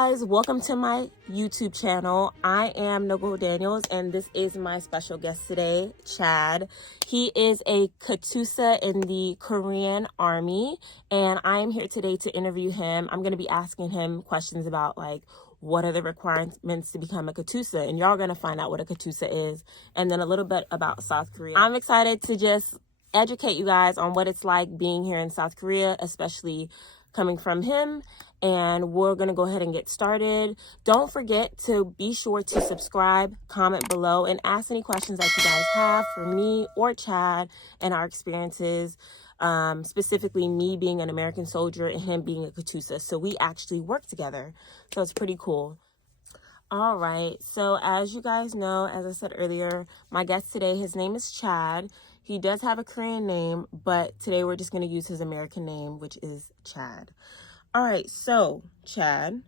guys, welcome to my YouTube channel. I am Daniels, and this is my special guest today, Chad. He is a Katusa in the Korean Army, and I am here today to interview him. I'm going to be asking him questions about like what are the requirements to become a Katusa, and y'all are going to find out what a Katusa is, and then a little bit about South Korea. I'm excited to just educate you guys on what it's like being here in South Korea, especially coming from him, and we're gonna go ahead and get started. Don't forget to be sure to subscribe, comment below, and ask any questions that you guys have for me or Chad and our experiences, specifically me being an American soldier and him being a Katusa. So we actually work together, so it's pretty cool. All right, so as you guys know, as I said earlier, my guest today, his name is Chad. He does have a Korean name, but today we're just going to use his American name, which is Chad. All right, so Chad,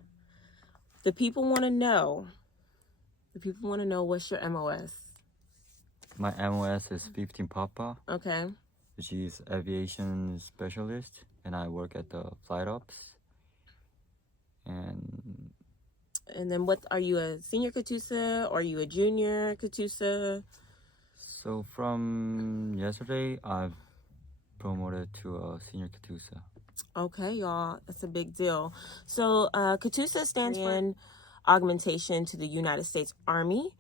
the people want to know what's your MOS? My MOS is 15 Papa. Okay. Which is aviation specialist, and I work at the flight ops. And then what, are you a senior Katusa or are you a junior Katusa? So from yesterday, I've promoted to a senior Katusa. Okay, y'all, that's a big deal. So Katusa stands for augmentation to the United States Army.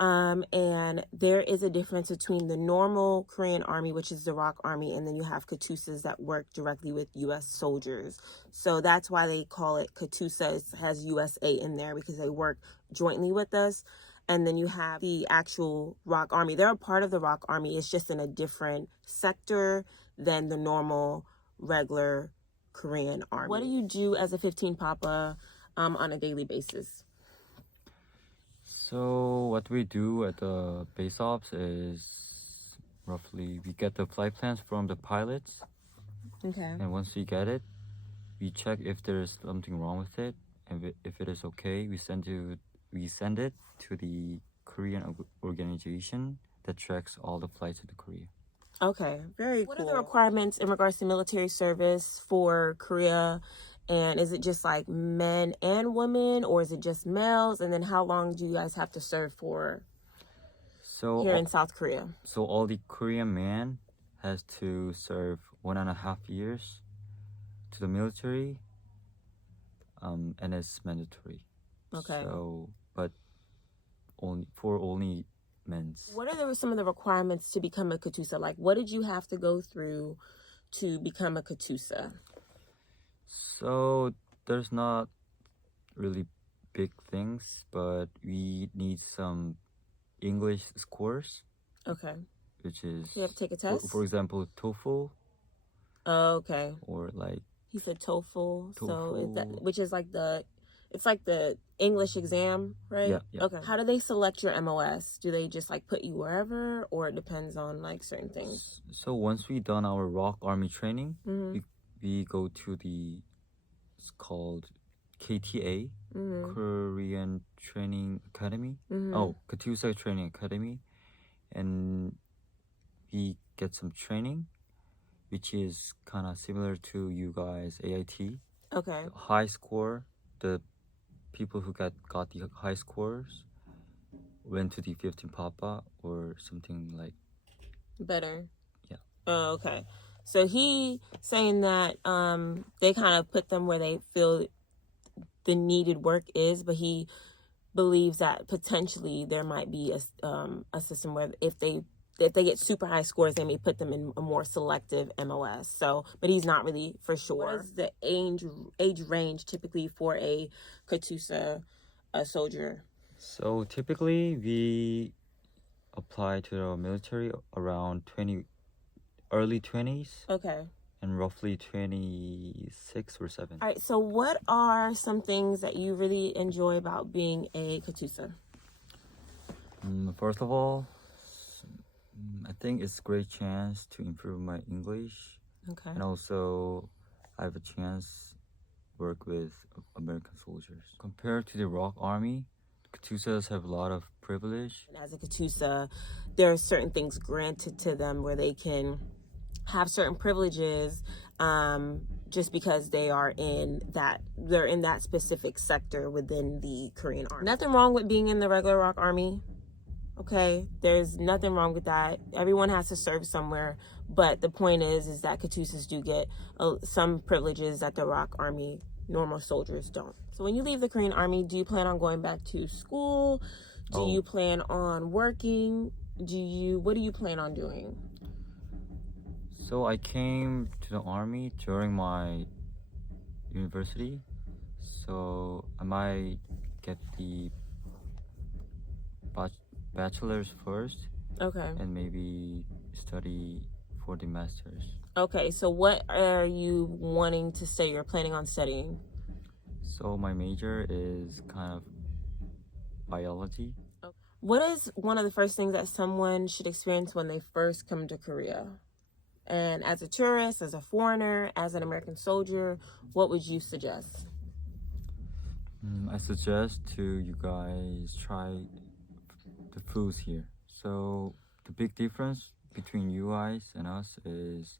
And there is a difference between the normal Korean Army, which is the ROK Army, and then you have Katusas that work directly with U.S. soldiers. So that's why they call it Katusa. It has USA in there because they work jointly with us. And then you have the actual ROK Army. They're a part of the ROK Army. It's just in a different sector than the normal, regular Korean Army. What do you do as a 15 Papa on a daily basis? So what we do at the base ops is roughly we get the flight plans from the pilots. Okay. And once we get it, we check if there's something wrong with it, and if it is okay, we send it to the Korean organization that tracks all the flights to Korea. Okay, very cool. What are the requirements in regards to military service for Korea? And is it just like men and women, or is it just males? And then how long do you guys have to serve for here in South Korea? So all the Korean men has to serve 1.5 years to the military, and it's mandatory. Okay. So, but only men's. What are some of the requirements to become a Katusa? Like, what did you have to go through to become a Katusa? So there's not really big things, but we need some English scores. Okay. Which is... You have to take a test? For example, TOEFL. Oh, okay. Or like... He said TOEFL. TOEFL. So is that, which is like it's like the English exam, right? Yeah. Okay. How do they select your MOS? Do they just like put you wherever, or it depends on like certain things? So once we done our ROK Army training, we go to it's called KTA, Korean Training Academy. Oh, Katusa Training Academy. And we get some training, which is kind of similar to you guys' AIT. Okay. The high score, the people who got the high scores went to the 15 Papa or something like better. Yeah. Oh, okay. So he saying that they kind of put them where they feel the needed work is, but he believes that potentially there might be a system where if they get super high scores, they may put them in a more selective MOS. So, but he's not really for sure. What is the age range typically for a Katusa, a soldier? So typically we apply to the military around early 20s. Okay. And roughly 26 or 7. All right, so what are some things that you really enjoy about being a Katusa? First of all, I think it's a great chance to improve my English. Okay. And also, I have a chance to work with American soldiers. Compared to the ROK Army, Katusas have a lot of privilege. As a Katusa, there are certain things granted to them where they can have certain privileges just because they're in that specific sector within the Korean Army. Nothing wrong with being in the regular Rock Army. Okay, there's nothing wrong with that. Everyone has to serve somewhere, but the point is that Katusas do get some privileges that the Rock Army normal soldiers don't. So when you leave the Korean Army, do you plan on going back to school? Do you plan on working? What do you plan on doing? So I came to the army during my university, so I might get the bachelor's first, Okay. and maybe study for the master's. Okay, so what are you wanting to say you're planning on studying? So my major is kind of biology. What is one of the first things that someone should experience when they first come to Korea? And as a tourist, as a foreigner, as an American soldier, what would you suggest? I suggest to you guys try the foods here. So the big difference between you guys and us is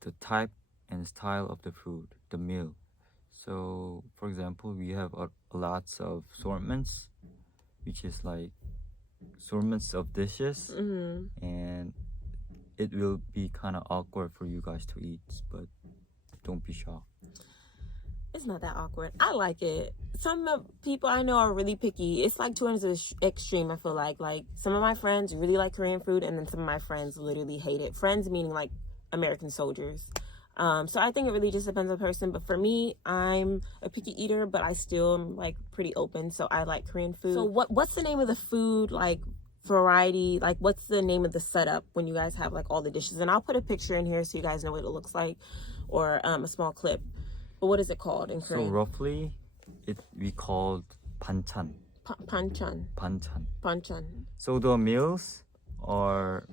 the type and style of the food, the meal. So for example, we have lots of assortments, which is like assortments of dishes, and it will be kind of awkward for you guys to eat, but don't be shocked. It's not that awkward. I like it. Some people I know are really picky. It's like two ends of the extreme, I feel like. Like, some of my friends really like Korean food, and then some of my friends literally hate it. Friends meaning, like, American soldiers. So I think it really just depends on the person. But for me, I'm a picky eater, but I still am, like, pretty open. So I like Korean food. So what's the name of the food, like, variety? Like, what's the name of the setup when you guys have, like, all the dishes? And I'll put a picture in here so you guys know what it looks like, or a small clip. But what is it called in Korean? So roughly, we called banchan. Banchan. Banchan. Banchan. So the meals are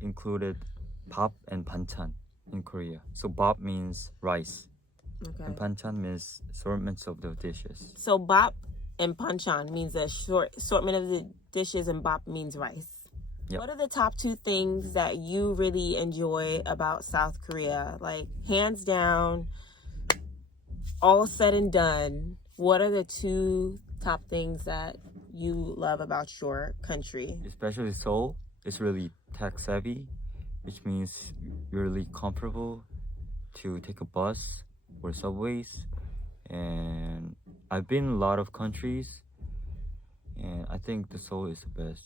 included bap and banchan in Korea. So bap means rice, and banchan means assortments of the dishes. So bap and banchan means the short assortment of the dishes, and bap means rice. Yep. What are the top two things that you really enjoy about South Korea? Like, hands down, all said and done, what are the two top things that you love about your country? Especially Seoul, it's really tech savvy, which means you're really comfortable to take a bus or subways. And I've been in a lot of countries, and I think the Seoul is the best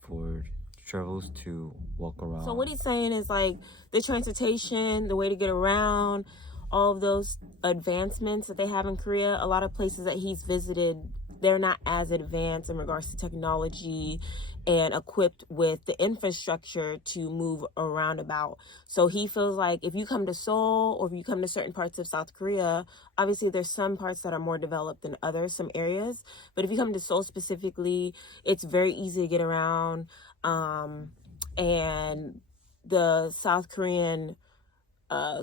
for travels to walk around. So what he's saying is, like, the transportation, the way to get around, all of those advancements that they have in Korea, a lot of places that he's visited, they're not as advanced in regards to technology and equipped with the infrastructure to move around about. So he feels like if you come to Seoul, or if you come to certain parts of South Korea, obviously there's some parts that are more developed than others, some areas. But if you come to Seoul specifically, it's very easy to get around. And the South Korean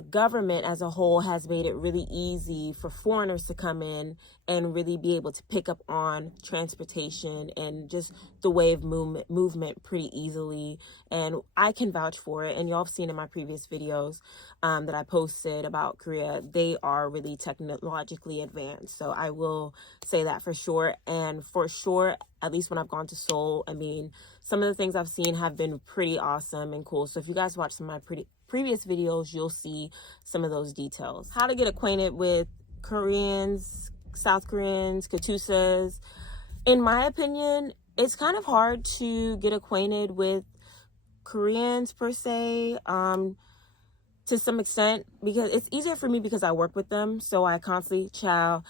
government as a whole has made it really easy for foreigners to come in and really be able to pick up on transportation and just the way of movement pretty easily. And I can vouch for it. And y'all have seen in my previous videos that I posted about Korea, they are really technologically advanced. So I will say that for sure. And for sure, at least when I've gone to Seoul, I mean, some of the things I've seen have been pretty awesome and cool. So if you guys watch some of my previous videos, you'll see some of those details. How to get acquainted with Koreans, South Koreans, Katusas. In my opinion, it's kind of hard to get acquainted with Koreans per se, to some extent, because it's easier for me because I work with them. So I constantly chow.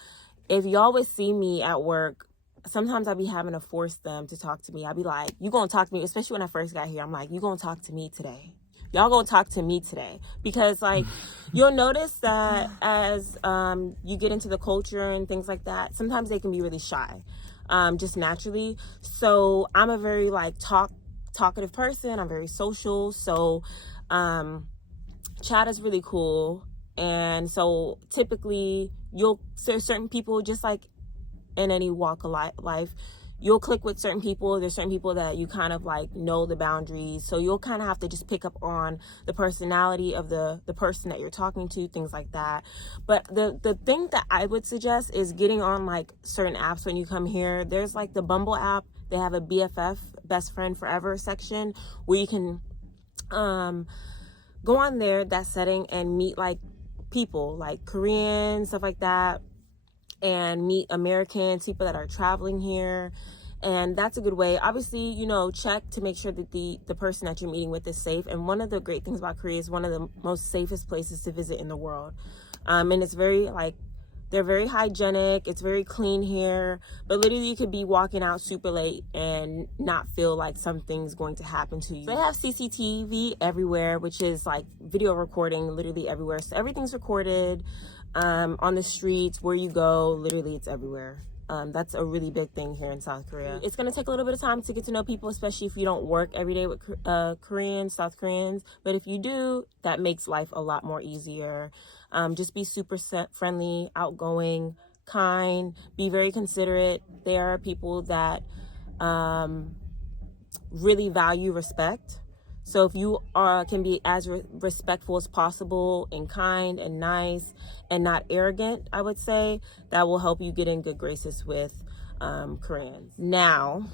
If y'all would see me at work, sometimes I'd be having to force them to talk to me. I'd be like, you gonna talk to me, especially when I first got here. I'm like, you gonna talk to me today? Y'all gonna talk to me today? Because, like, you'll notice that as you get into the culture and things like that, sometimes they can be really shy, just naturally. So I'm a very, like, talkative person. I'm very social. So chat is really cool. And so typically there's certain people, just like in any walk of life, you'll click with certain people. There's certain people that you kind of like know the boundaries. So you'll kind of have to just pick up on the personality of the person that you're talking to, things like that. But the thing that I would suggest is getting on like certain apps when you come here. There's like the Bumble app. They have a BFF, best friend forever section, where you can go on there, that setting, and meet like people like Koreans, stuff like that, and meet Americans, people that are traveling here. And that's a good way. Obviously, you know, check to make sure that the person that you're meeting with is safe. And one of the great things about Korea is one of the most safest places to visit in the world. And it's very like, they're very hygienic. It's very clean here. But literally you could be walking out super late and not feel like something's going to happen to you. They have CCTV everywhere, which is like video recording literally everywhere. So everything's recorded on the streets, where you go, literally it's everywhere. That's a really big thing here in South Korea. It's going to take a little bit of time to get to know people, especially if you don't work every day with Koreans, South Koreans. But if you do, that makes life a lot more easier. Just be super friendly, outgoing, kind, be very considerate. There are people that really value respect. So if you can be as respectful as possible and kind and nice and not arrogant, I would say, that will help you get in good graces with Koreans. Now,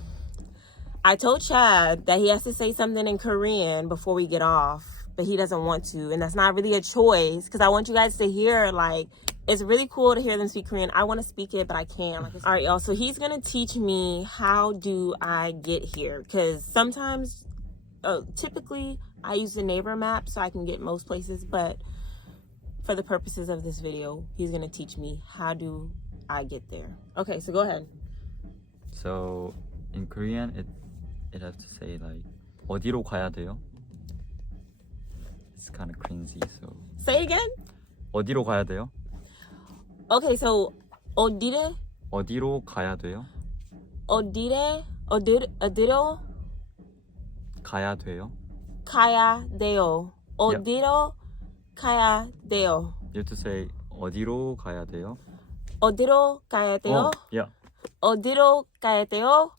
I told Chad that he has to say something in Korean before we get off, but he doesn't want to. And that's not really a choice, because I want you guys to hear, like, it's really cool to hear them speak Korean. I want to speak it, but I can't. All right, y'all. So he's going to teach me how do I get here, because sometimes... typically I use the neighbor map so I can get most places, but for the purposes of this video, he's gonna teach me how do I get there. Okay, so go ahead. So in Korean, it has to say like 어디로 가야 돼요? It's kind of cringy, so Say it again. 어디로 가야 돼요? Okay, so 어디로 가야 돼요? 어디로 가야 돼요? 가야 돼요. 어디로 가야 돼요. You have to say 어디로 가야 돼요? 어디로 가야 돼요? Yeah. 어디로 가야 돼요?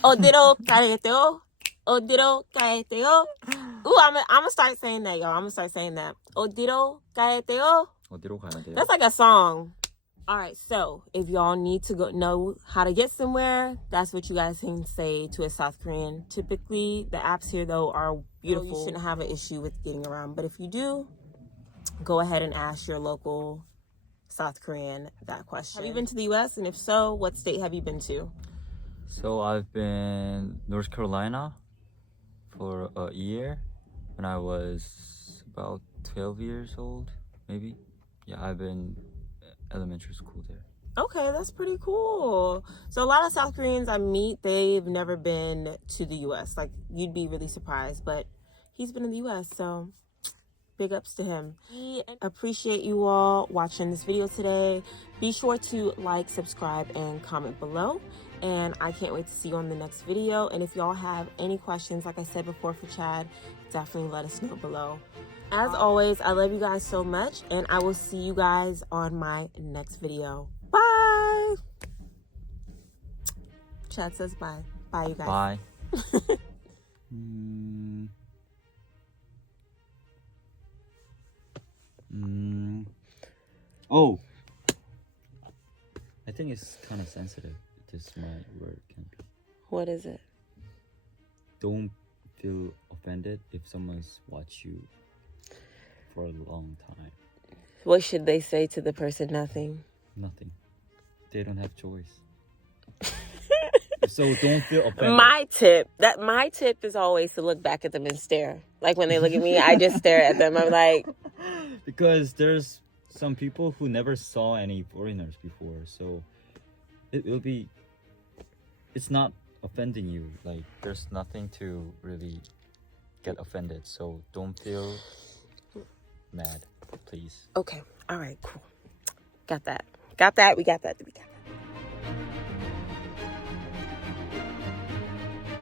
어디로 가야 돼요? 어디로 가야 돼요? Ooh, I'm gonna start saying that, y'all. I'm gonna start saying that. 어디로 가야 돼요? 어디로 가야 돼요? That's like a song. All right, so if y'all need to go know how to get somewhere, that's what you guys can say to a South Korean. Typically, the apps here, though, are beautiful. You shouldn't have an issue with getting around. But if you do, go ahead and ask your local South Korean that question. Have you been to the U.S.? And if so, what state have you been to? So I've been North Carolina for a year when I was about 12 years old, maybe. Yeah, I've been elementary school there. Okay, that's pretty cool. So a lot of South Koreans I meet, they've never been to the U.S. Like, you'd be really surprised, but he's been in the U.S., so big ups to him. We appreciate you all watching this video today. Be sure to like, subscribe, and comment below. And I can't wait to see you on the next video. And if y'all have any questions, like I said before for Chad, definitely let us know below. As always, I love you guys so much, and I will see you guys on my next video. Bye! Chad says bye. Bye, you guys. Bye. Oh, I think it's kind of sensitive. This my word can be. What is it? Don't feel offended if someone's watched you for a long time. What should they say to the person? Nothing. Nothing. They don't have choice. So don't feel offended. My tip is always to look back at them and stare. Like when they look at me, I just stare at them. I'm like, because there's some people who never saw any foreigners before, so it's not offending you. Like, there's nothing to really get offended, so don't feel mad, please. okay, all right, cool. Got that. We got that.